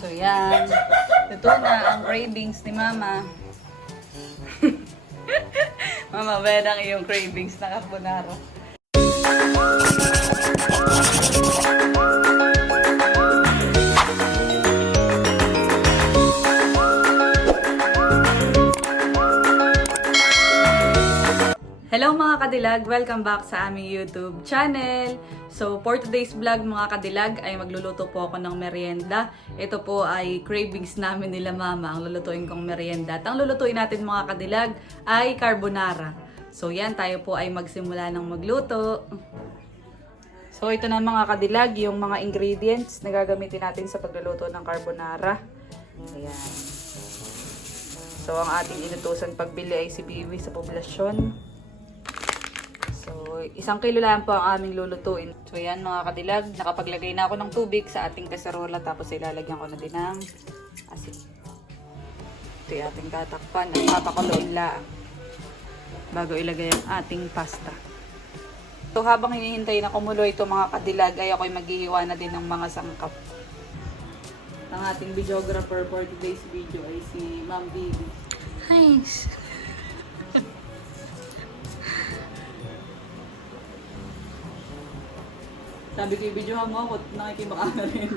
So yan. Ito na ang cravings ni Mama. Mama, ba ang iyong cravings na carbonara? Hello mga kadilag! Welcome back sa aming YouTube channel. So for today's vlog mga kadilag ay magluluto po ako ng merienda. Ito po ay cravings namin nila mama ang lulutuin kong merienda. At ang lulutuin natin mga kadilag ay carbonara. So yan, tayo po ay magsimula ng magluto. So ito na mga kadilag, yung mga ingredients na gagamitin natin sa pagluluto ng carbonara. Ayan. So ang ating inutusan pagbili ay si Bibi sa poblasyon. So, isang kilo lang po ang aming lulutuin. So, yan mga kadilag. Nakapaglagay na ako ng tubig sa ating kaserola. Tapos, ilalagyan ko na din ng asin. Ito yung ating tatakpan. At papakuluin lang. Bago ilagay ang ating pasta. So, habang hinihintay na kumulo ito mga kadilag, ay ako'y maghihiwa na din ng mga sangkap. Ang ating videographer for today's video ay si Ma'am Bibi. Hi. Sabi ko, video mo ako, nakikimaka rin.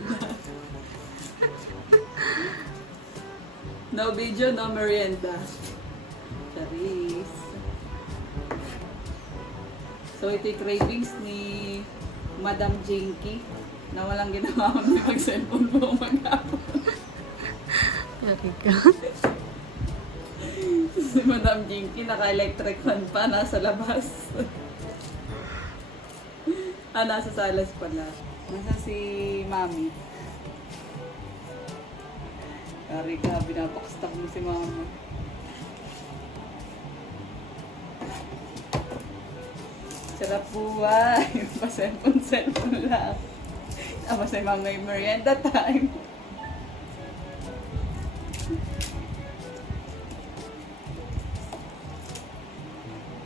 no video, no merienda. Charis. So, ito yung cravings ni Madam Jinky na walang ginawa ko na mag-cellphone mo maghapon. Yari ka. si Madam Jinky, naka-electric fan pa, nasa labas. Ah, nasa salas pala. Nasa si Mami. Kari ka, binapakstak mo si Mama. Sarap buhay. Pa-cellphone-cellphone lang. Tapos ay yung merienda time.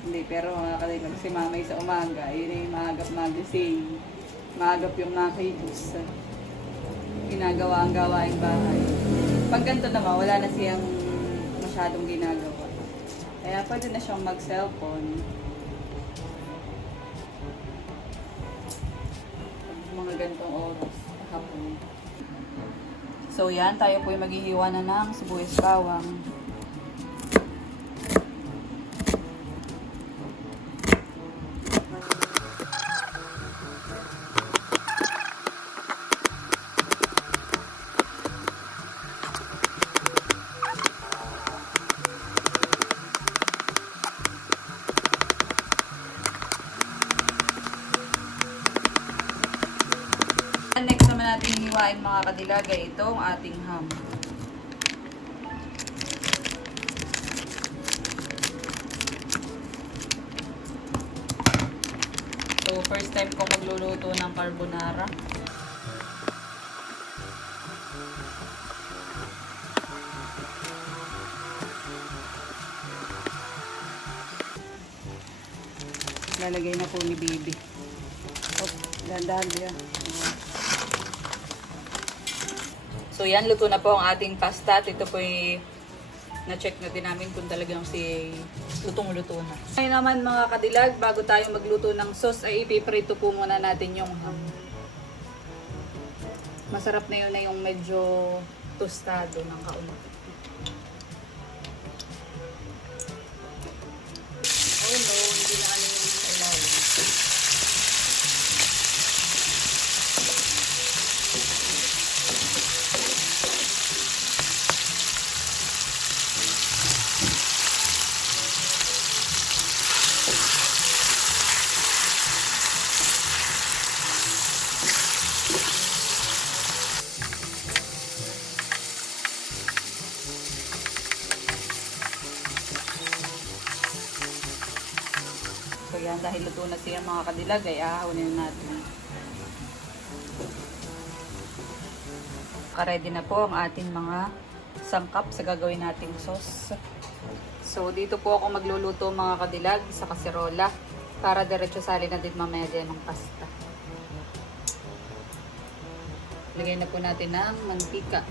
Hindi, pero mga kaligam, si mamay sa umaga, yun ay maagap magising. Maagap yung nakikis. Ginagawa ang gawaing bahay. Pag ganito naman, wala na siyang masyadong ginagawa. Kaya pwede na siyang mag-cellphone. Mga ganitong oras, hapon. So yan, tayo po ay maghihiwa na ng sibuyas bawang. Hiwain mga kadilag ay itong ating ham. So, first time ko magluluto ng carbonara. Lalagay na po ni baby. Oh, dahan-dahan diyan. So yan, luto na po ang ating pasta. Ito po ay na-check na din namin kung talagang si lutong-luto na. Ngayon naman mga kadilag, bago tayo magluto ng sauce, ay ipiprito po muna natin yung ham. Masarap na yun na yung medyo tostado ng kaunti. Siya mga kadilag, ay ahahonin natin. Ready na po ang ating mga sangkap sa gagawin nating sauce. So dito po ako magluluto mga kadilag sa kaserola para diretso sali na din mamaya din ng pasta. Lagay na po natin ng mantika.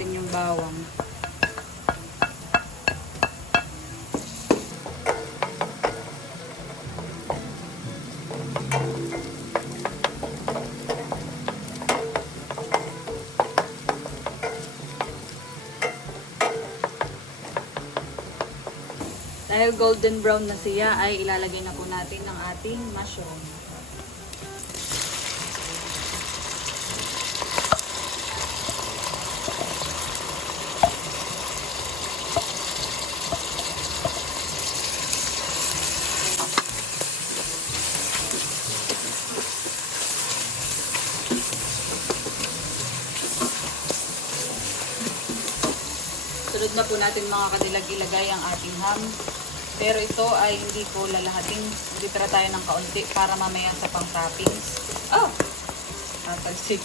Natin yung bawang. Dahil golden brown na siya, ay ilalagay na po natin ng ating mushroom. Po natin mga kadilag ilagay ang ating ham. Pero ito ay hindi ko lalahating. Litira tayo ng kaunti para mamaya sa pang toppings. Oh! Tatalsik.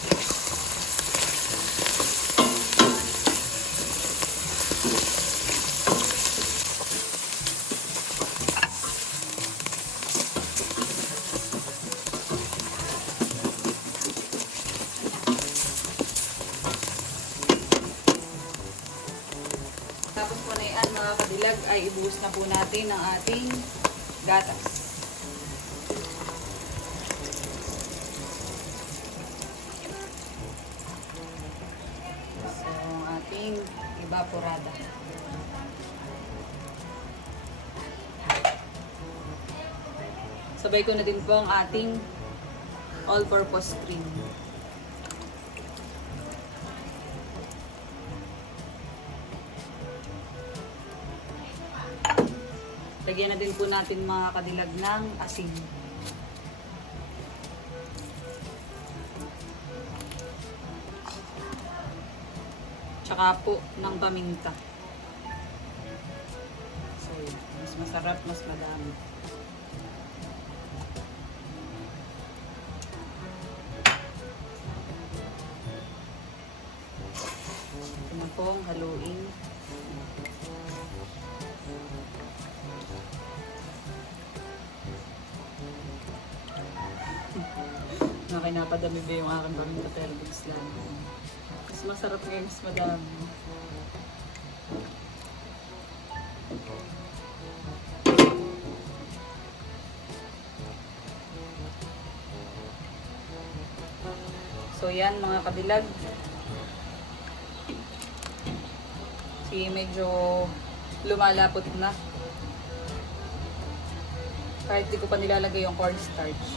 Tapos po na yan mga ibuhos na po natin ang ating gatas. So, ang ating evaporada. Sabay ko na din po ang ating all-purpose cream. Lagyan na din po natin mga kadilag ng asin. Tsaka po ng paminta. So, mas masarap, mas madami. Ito na po ang haluin. Nakinapadami ba yung aking paminta pero bigs lang. Mas masarap ngayon, mas madami. So yan mga kabilag. Si medyo lumalapot na. Kahit di ko pa nilalagay yung cornstarch.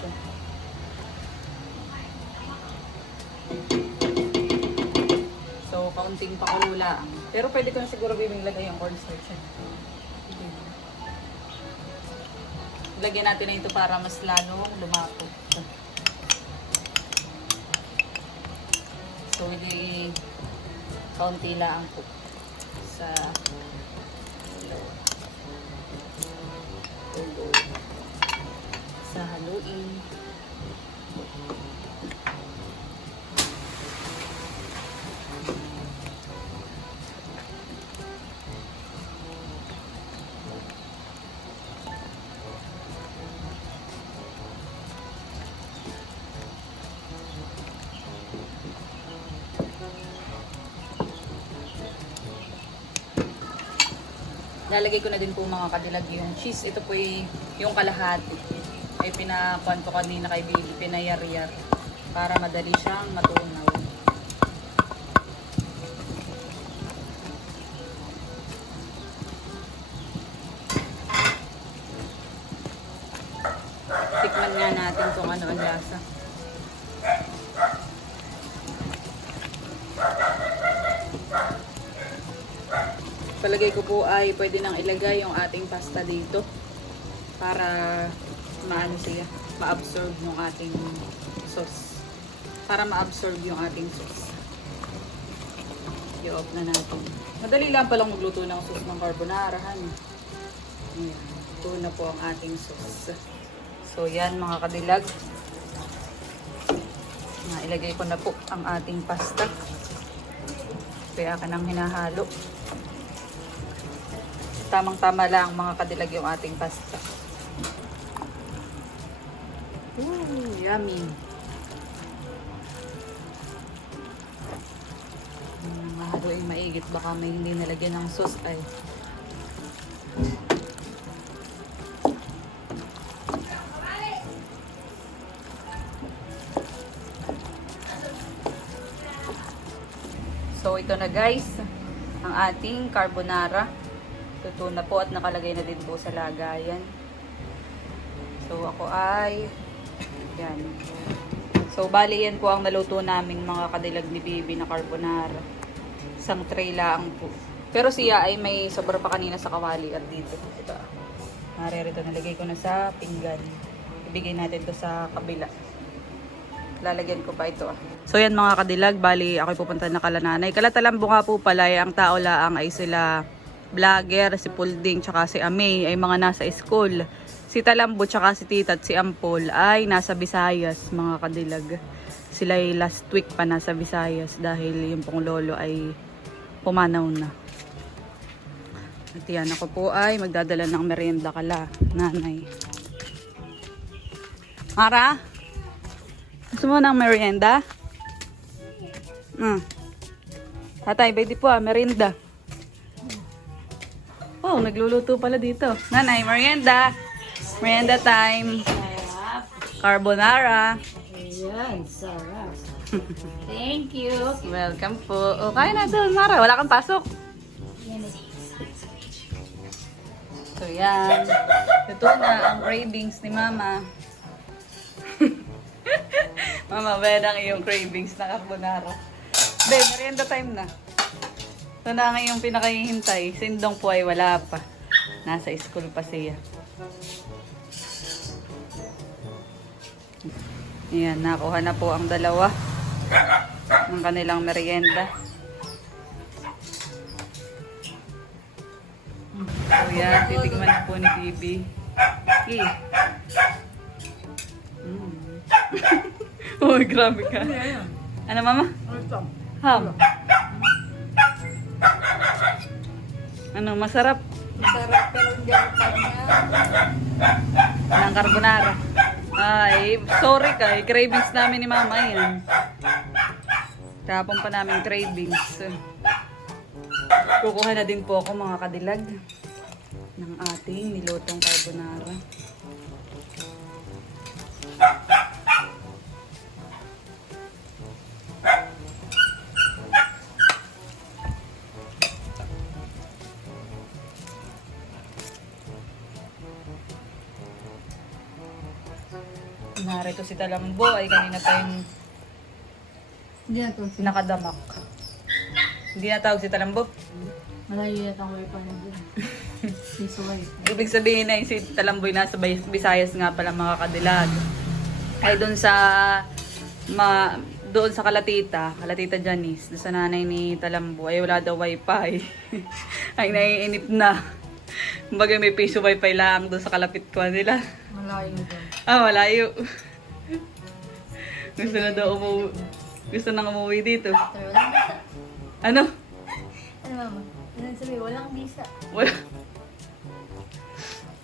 So, kaunting pakulo lang. Pero pwede ko na siguro bibing lagay yung cornstarch. yan. Lagyan natin na ito para mas lalong lumapot. So, hindi kaunti lang po sa sa haluin. Lalagay ko na din po mga kadilag yung cheese. Ito po yung kalahati. Ay pinakuan ko kanina kay Bibi, pinayar-yar. Para madali siyang matunaw. Ay pwede nang ilagay yung ating pasta dito para maano siya, ma-absorb yung ating sauce. Para ma-absorb yung ating sauce. I-off na natin. Madali lang palang magluto ng sauce ng carbonara, han. Ayan. Ito na po ang ating sauce. So, yan mga kadilag. Na, ilagay ko na po ang ating pasta. Kaya ka nang hinahalo. Tamang-tama lang mga kadilag yung ating pasta. Ooh, yummy. Mahaluin maigit. Baka may hindi nalagyan ng sauce ay. So ito na guys, ang ating carbonara. Luto na po at nakalagay na din po sa lagayan. So ako ay, yan. So bali yan po ang naluto namin mga kadilag ni Bibi na carbonara. Isang tray lang po. Pero siya ay may sobra pa kanina sa kawali at dito. Ito. Maririto, nalagay ko na sa pinggan. Ibigay natin to sa kabila. Lalagyan ko pa ito ah. So yan mga kadilag, bali ako'y pupunta na kala nanay. Kalatalambo nga po pala, eh, ang tao laang ay sila vlogger, si Pulding, tsaka si Amay ay mga nasa school. Si Talambo, tsaka si Tita at si Ampol ay nasa Visayas, mga kadilag. Sila ay last week pa nasa Visayas dahil yung pong lolo ay pumanaw na. At yan, ako po ay magdadala ng merienda kala, nanay. Mara? Gusto mo ng merienda? Mm. Tatay, pwede po ah, merienda. Oh, nagluluto pala dito. Nanay, merienda. Merienda time. Carbonara. Ayan, sarap. Thank you. Welcome po. O, kaya na doon, Mara. Wala kang pasok. So, yan. Ito na ang cravings ni Mama. Mama, ba ang iyong cravings na carbonara? Be, merienda time na. Ito na ang iyong pinakahihintay. Sindong po ay wala pa. Nasa school pa siya. Ayan, nakuha na po ang dalawa ng kanilang merienda. So yan, titigman na po ni Bibi. Okay. Mm. Uy, grabe ka. Ano mama? Ham. Ano, masarap? Masarap pero hindi ako kanya. Ng carbonara. Ay, sorry ka. eh. Cravings namin ni mama yan. Tapon pa namin cravings. Kukuha na din po ako mga kadilag ng ating nilutong carbonara. Narito si Talambo ay kanina pa yung Hindi na to. nakadamak. Hindi na tawag si Talambo. Malayo yata ang wifi na dun. Sisuway. Ibig sabihin na si Talamboy nasa Bay- Visayas nga pala mga kadilag. Ay doon sa ma doon sa Kalatita, Kalatita Janice, doon sa nanay ni Talambo, ay wala daw wifi. ay naiinip na. Kumbaga may piso wifi lang doon sa kalapit ko nila. Malayo dun. Ah, malayo. Gusto na daw umuwi. Gusto nang umuwi dito. Pero walang bisa. Ano? Ano mama? Ano sabi? Walang bisa. Wala.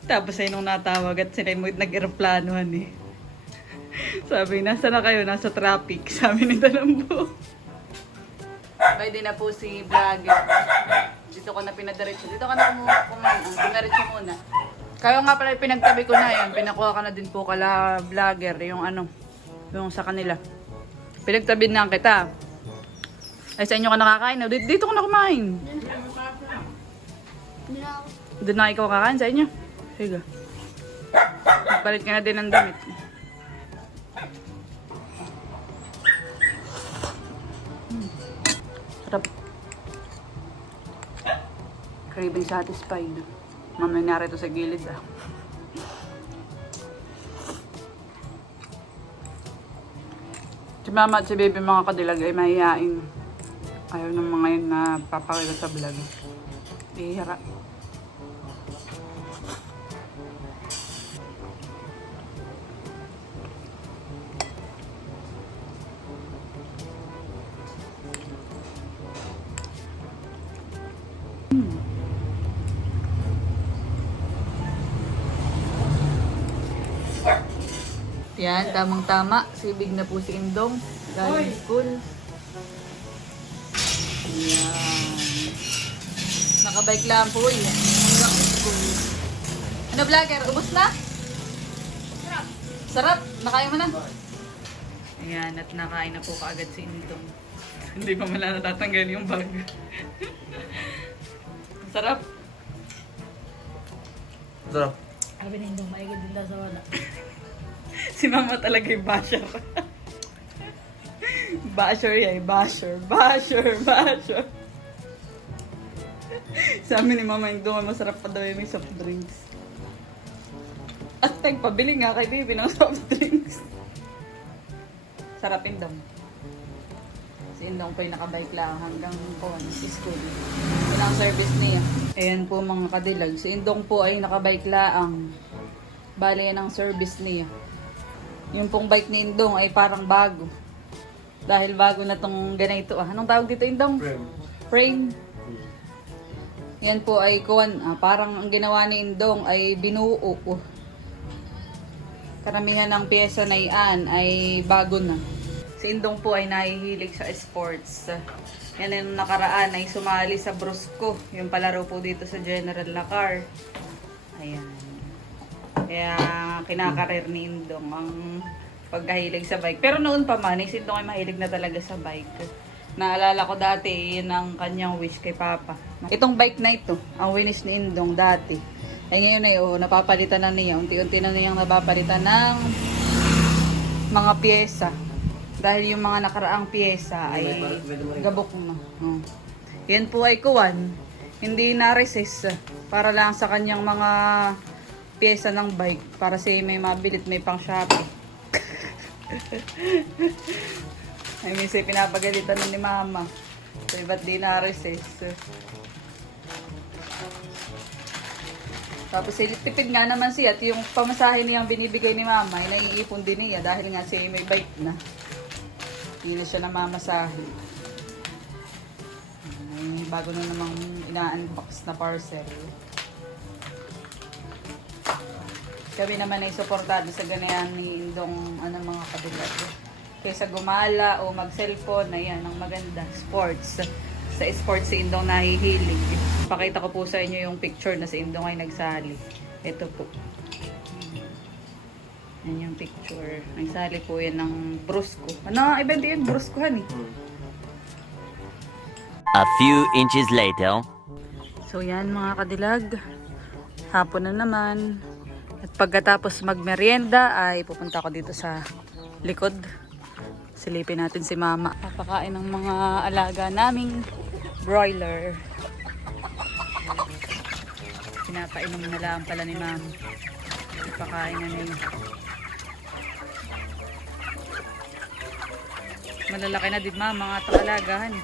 Tapos ay nung natawag at sila mo nag-aeroplanohan eh. Sabi, nasa na kayo? Nasa traffic. Sabi ni Talambo. Pwede na po si vlogger. Dito ko na pinadiretso. Dito ka na kumain. Pinaretso muna. Kayo nga pala pinagtabi ko na yan. Pinakuha ka na din po kala vlogger. Yung ano, yung sa kanila. Pinagtabi na kita. Ay, sa inyo ka nakakain. no? Dito, dito ka na kumain. Doon na ikaw kakain sa inyo. Sige. Palit ka na din ng damit. Hmm. Sarap. Craving satisfied. Mamaya narito sa gilid ah. Si mama at si baby mga kadilag ay mahihain. Ayaw ng mga yun na papakita sa vlog. Bihira. Yan, tamang-tama. Sibig na po si Indong. Galing school. Yan. Nakabike lang po eh. Hanggang school. Ano vlogger? Ubus na? Sarap. Sarap? Nakain mo na? Ayan, at nakain na po kaagad si Indong. Hindi pa mala natatanggal yung bag. Sarap. Sarap. Sabi na hindi maigid nila sa wala. Si mama talaga yung basher. basher yan, basher, basher, basher. Sabi ni mama yung doon, masarap pa daw yung soft drinks. At tag, pabili nga kay baby ng soft drinks. Sarapin daw. Si Indong po'y nakabike lang hanggang po, school. Yun ang service niya. Ayan po mga kadilag. Si Indong po ay nakabike lang. Bale yan ang service niya. Yung pong bike ni Indong ay parang bago. Dahil bago na tong ganito. Ah. Anong tawag dito Indong? Frame. Frame. Yan po ay kuwan. Ah, parang ang ginawa ni Indong ay binuo. Oh. Karamihan ng pyesa na iyan ay bago na. Si Indong po ay nahihilig sa sports. Yan yung nakaraan ay sumali sa Brusco. Yung palaro po dito sa General na car. Ayan. Kaya kinakarir ni Indong ang pagkahilig sa bike. Pero noon pa man, eh, si Indong ay mahilig na talaga sa bike. Naalala ko dati, yun ang kanyang wish kay Papa. Itong bike na ito, ang wish ni Indong dati. Ay ngayon ay oh, napapalitan na niya. Unti-unti na niyang napapalitan ng mga pyesa. Dahil yung mga nakaraang pyesa ay gabok na. Oh. Yan po ay kuwan. Hindi na-resist para lang sa kanyang mga pyesa ng bike para siya may mabilit may pang Shopee. ay minsan pinapagalitan na ni mama. So, ba't di? Tapos eh, tipid nga naman siya at yung pamasahe niyang binibigay ni mama ay naiipon din niya dahil nga siya may bike na. Hindi na siya namamasahe. Bago na namang ina-unbox na parcel. Kami naman ay suportado sa ganayan ni Indong ano, mga kabilat. Kaysa gumala o mag-cellphone, ayan, ang maganda. Sports. Sa sports si Indong nahihilig. Pakita ko po sa inyo yung picture na si Indong ay nagsali. Ito po. Yan yung picture. Nagsali po yan ng Brusco. Ano, event yun? Brusco, han eh. A few inches later. So yan mga kadilag. Hapon na naman. At pagkatapos magmerienda ay pupunta ako dito sa likod. Silipin natin si mama. Papakain ng mga alaga naming broiler. Pinapainom na lang pala ni mama. Papakain na niya. Malalaki na din mama mga alagahan.